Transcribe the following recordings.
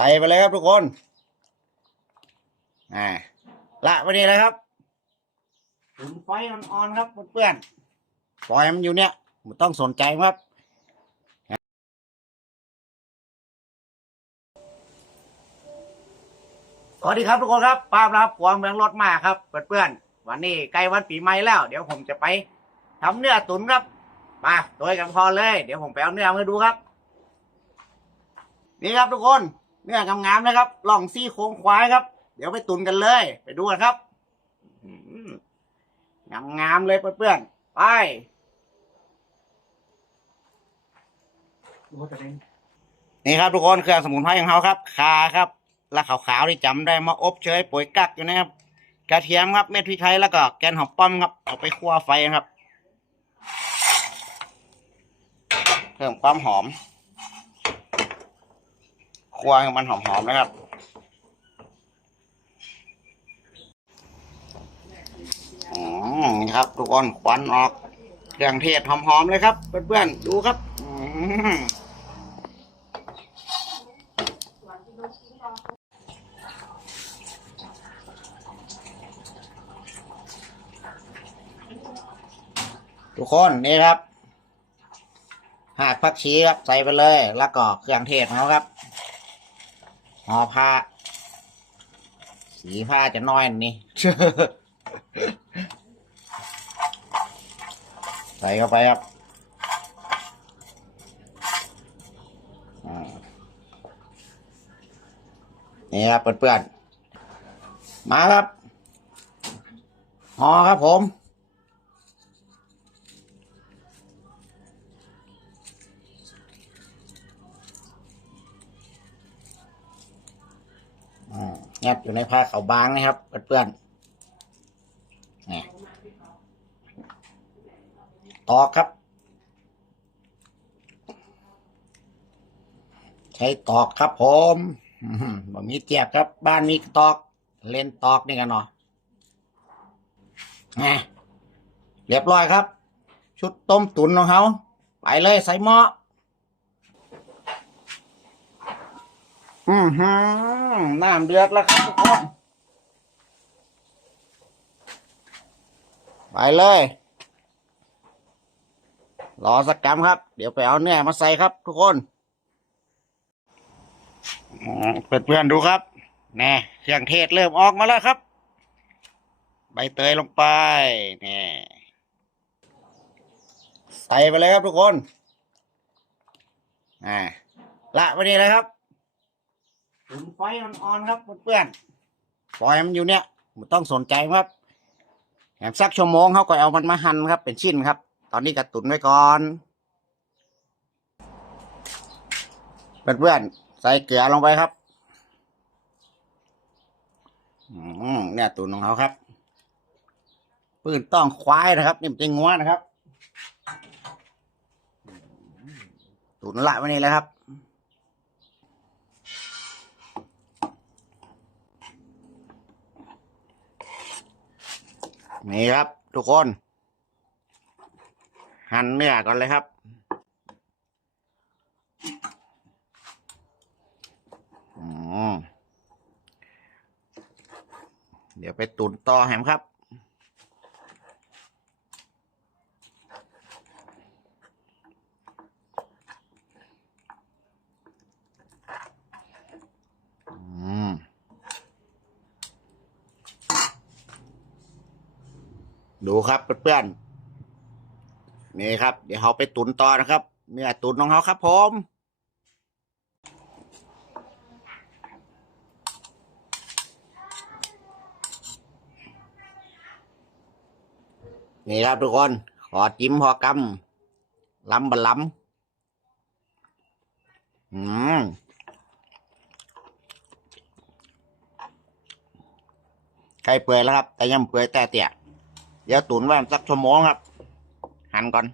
ส่ไปเลยครับทุกคนอ่าละไปนี่เลยครับถึงไฟอ่อนๆครับเพื่อนๆปล่อยมันอยู่เนี่ยไม่ต้องสนใจครับสวัสดีครับทุกคนครับป้าบรับความเมืองรถมาครับเพื่อนๆวันนี้ใกล้วันปีใหม่แล้ว เดี๋ยวผมจะไปทำเนื้อตุ๋นครับมาโดยกันพอเลย เดี๋ยวผมไปเอาเนื้อมาให้ดูครับ นี่ครับทุกคน เนื้องามๆนะครับล่องซี่โครงควายครับ เดี๋ยวไปตุนกันเลย ไปดูกันครับอืมงามๆเลยเพื่อนๆไปนี่ครับทุกคนเครื่องสมุนไพรของเขาครับคาครับแล้วขาวๆที่จำได้มาอบเชยปุ๋ยกักอยู่นะครับกระเทียมครับเม็ดพริกไทยแล้วก็แกนหอมป้อมครับเอาไปคั่วไฟครับเพิ่มความหอม คั่วให้มันหอมๆนะครับ อืมครับ ทุกคนควันออกเครื่องเทศหอมๆเลยครับ เพื่อนๆดูครับ อืมทุกคนนี่ครับ หากผักชีครับใส่ไปเลย แล้วก็เครื่องเทศของเขาครับ ห่อผ้า สีผ้าจะน้อยนี่ ใส่เข้าไปครับนี่ครับเพื่อนๆมาครับห่อครับผม อืมงับอยู่ในผ้าขาวบางนะครับเพื่อนๆนี่ตอกครับ ใช้ตอกครับผมบ่มีเจียบครับ บ้านมีตอก เล่นตอกนี่กันเนาะแหมเรียบร้อยครับ ชุดต้มตุ๋นของเขาไปเลยใส่หม้อ อือหือน้ำเดือดแล้วครับทุกคนไปเลย รอสักกรรมครับ เดี๋ยวไปเอาเนื้อมาใส่ครับทุกคนอืมเพื่อนดูครับ แน่เครื่องเทศเริ่มออกมาแล้วครับ ใบเตยลงไปแน่ใส่ไปเลยครับทุกคนอ่าละไปนี่เลยครับ ถึงไฟอ่อนๆครับเพื่อนๆปล่อยมันอยู่เนี่ยไม่ต้องสนใจครับแหมสักชั่วโมงเขาก็เอามันมาหั่นครับ เป็นชิ้นครับ ตอนนี้กระตุนไว้ก่อนเพื่อนๆใส่เกลือลงไปครับอืมเนี่ยตุนของเขาครับปืนต้องควายนะครับ นี่มันจะงัวนะครับ ตุนละไว้นี่เลยครับ นี่ครับ ทุกคน หั่นเนื้อก่อนเลยครับ เดี๋ยวไปตุนต่อแหมครับ ดูครับเพื่อนๆนี่ครับ เดี๋ยวเขาไปตุนต่อนะครับเนื้อตุนของเขาครับผมนี่ครับทุกคน ขอจิ้มพอกำล้ำบล้ำอืมไก่เปื่อยแล้วครับ แต่ยังเปื่อยแต่เตี่ย เดี๋ยวตุนไว้สักชั่วโมงครับ หั่นก่อน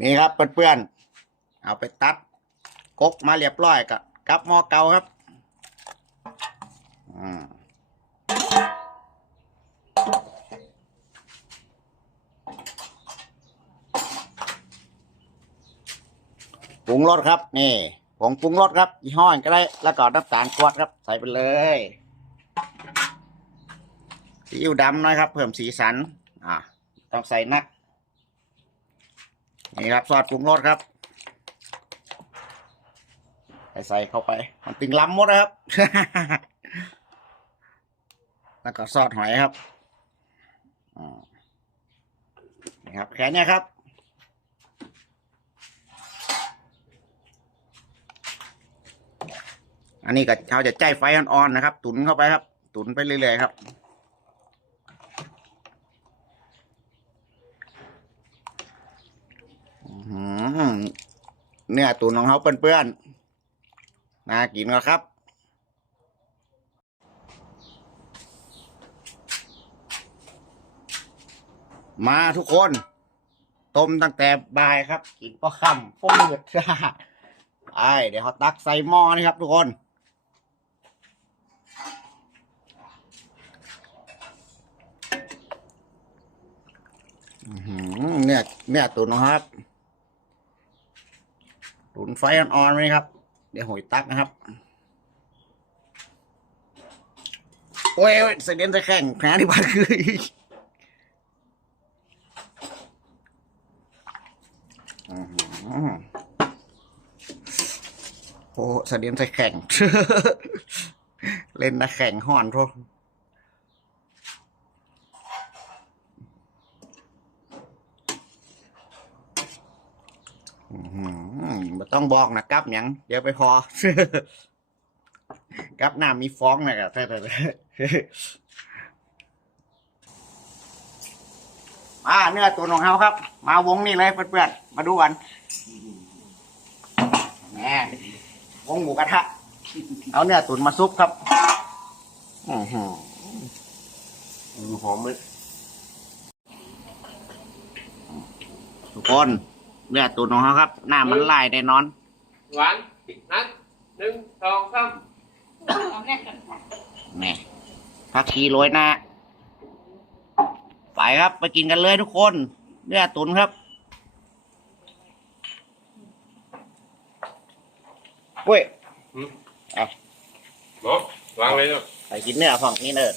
นี่ครับเพื่อนๆเอาไปตัดกกมาเรียบร้อยกับกับหม้อเก่าครับปรุงรสครับ นี่ผงปรุงรสครับยี่ห้อก็ได้ แล้วก็น้ำตาลกรวดครับ ใส่ไปเลยซีอิ๊วดำหน้อยครับ เพิ่มสีสัน อ่าต้องใส่นัก นี่ครับซอสปรุงรสครับใส่เข้าไป มันติงล้ำหมดนะครับ แล้วก็ซอสหอยครับนี่ครับแค่เนี้ยครับ อันนี้ก็เขาจะใจไฟอ่อนๆนะครับ ตุนเข้าไปครับ ตุนไปเรื่อยๆครับ อื้อหือ เนื้อตุ๋นของเขาเปื้อนๆน่ากินก็ครับมาทุกคน ต้มตั้งแต่บ่ายครับ กินก็ค่ำฟ้มืดไอเดี๋ยวเขาตักใส่หม้อนี่ครับทุกคนอื้อเนี่ยเนี่ยตุ๋นนะครับ ตุ๋นไฟอ่อนๆไว้ครับ เดี๋ยวหอยตักนะครับ โอ้ยโอ้ยเสด็จจะแข่งแผลที่บ้านคืออื้อหือโอ้เสด็จจะแข่ง เล่นนะแข่งห่อนทุก มไม่ต้องบอกนะกับยังเดี๋ยวไปพอ กับน้ำมีฟ้องนะครับแต่แต่มาเนื้อตัวของเขาครับ มาวงนี่เลยเพื่อนๆมาดูกันแหมวงหมูกระทะเอาเนื้อตุ๋นมาซุปครับอือหือหอมไหมทุกคน เนื้อตุ๋นของเขาครับ หน้ามันลายแน่นอน หวานนัดหนึ่งสองสามแหม่ผักชีโรยหน้าไปครับ ไปกินกันเลยทุกคนเนื้อตุ๋นครับเว้ยเอาหมอวางเลยเนาะไปกินเนื้อฝั่งนี้เนอะ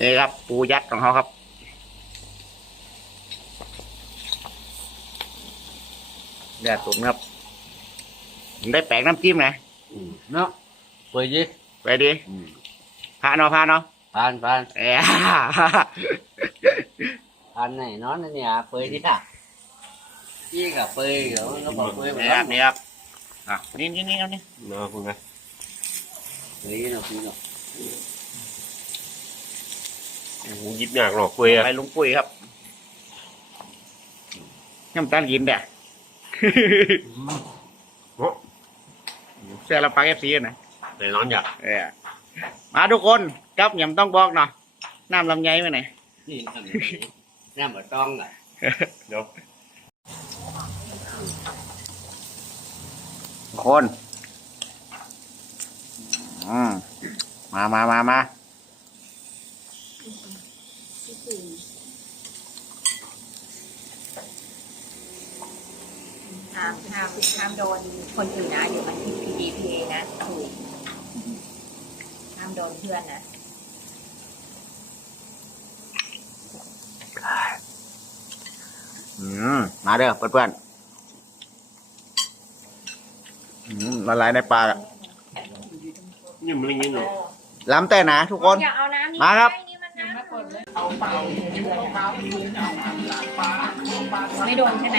นี่ครับ ปูยัดของเขาครับ เนื้อตุ๋นครับผมได้แปลงน้ำจิ้มนะเนาะเปิดยิไปดิพาเนาะพาเนาะผ่านผ่านเอ้ยผ่านไหนนอนนะเนี่ยเปิดดิค่ะยี่กับเปิดเดี๋ยวมันก็บอกเปิดไปนี่คแล้รัวบนี่ครับอะนี่นี่นี่เอานี่มาคุณไงเปิดเนาะพี่เนาะโอ้โหยิบยากหรอกเว้ยอะไปลุงปุ้ยครับน้ำตาลกินเด้อ โอ้เสื้อเราปักเอฟซีนะแต่นอนอยากเออมาทุกคนครับยำต้องบอกเนาะน้ำลำไยไปไหนนี่ทำยังไงน้ำบะต้องอะเดี๋ยวทุกคน อืม มามามามา ห้ามห้ามห้ามโดนคนอื่นนะเดี๋ยวมันผิด PDPA นะถูกห้ามโดนเพื่อนนะอืมมาเด้อเพื่อนๆอืมละลายในปากอะยิ่มลิงยิ่งหรอล้ำแต่หนะทุกคน อย่าเอาน้ำนี้มาครับไนี่มันน้ำไม่โดนใช่ไหม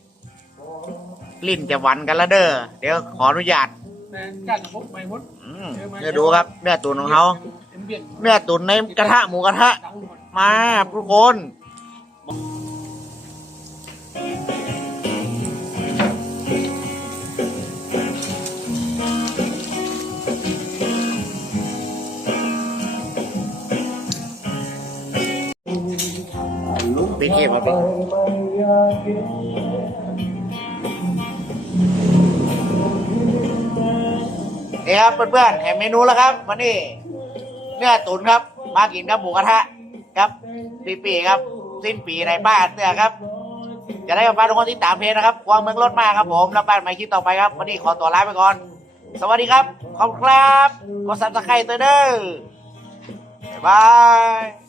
ลิ้นจะหวันกันละเด้อเดี๋ยวขออนุญาตแต่การพบไม่หมดอืมเดี๋ยวดูครับเนื้อตุ๋นของเขาเอ็มเบียนเนื้อตุ๋นในกระทะหมูกระทะ ดังหมดมาทุกคน ปิดเกมครับ นี่ครับเพื่อนๆเห็นเมนูแล้วครับวันนี้เนื้อตุ๋นครับ มากินกับหมูกระทะครับปีปีครับ สิ้นปีในบ้านเนี่ยครับ จะได้กับบ้านทุกคนที่ตามเพจนะครับควางเมืองรถมากครับผมแล้วบ้านใหม่คลิปต่อไปครับ วันนี้ขอตัวลาไปก่อน สวัสดีครับขอบคุณครับกดซับสไครต์ตัวเด้อบ๊ายบาย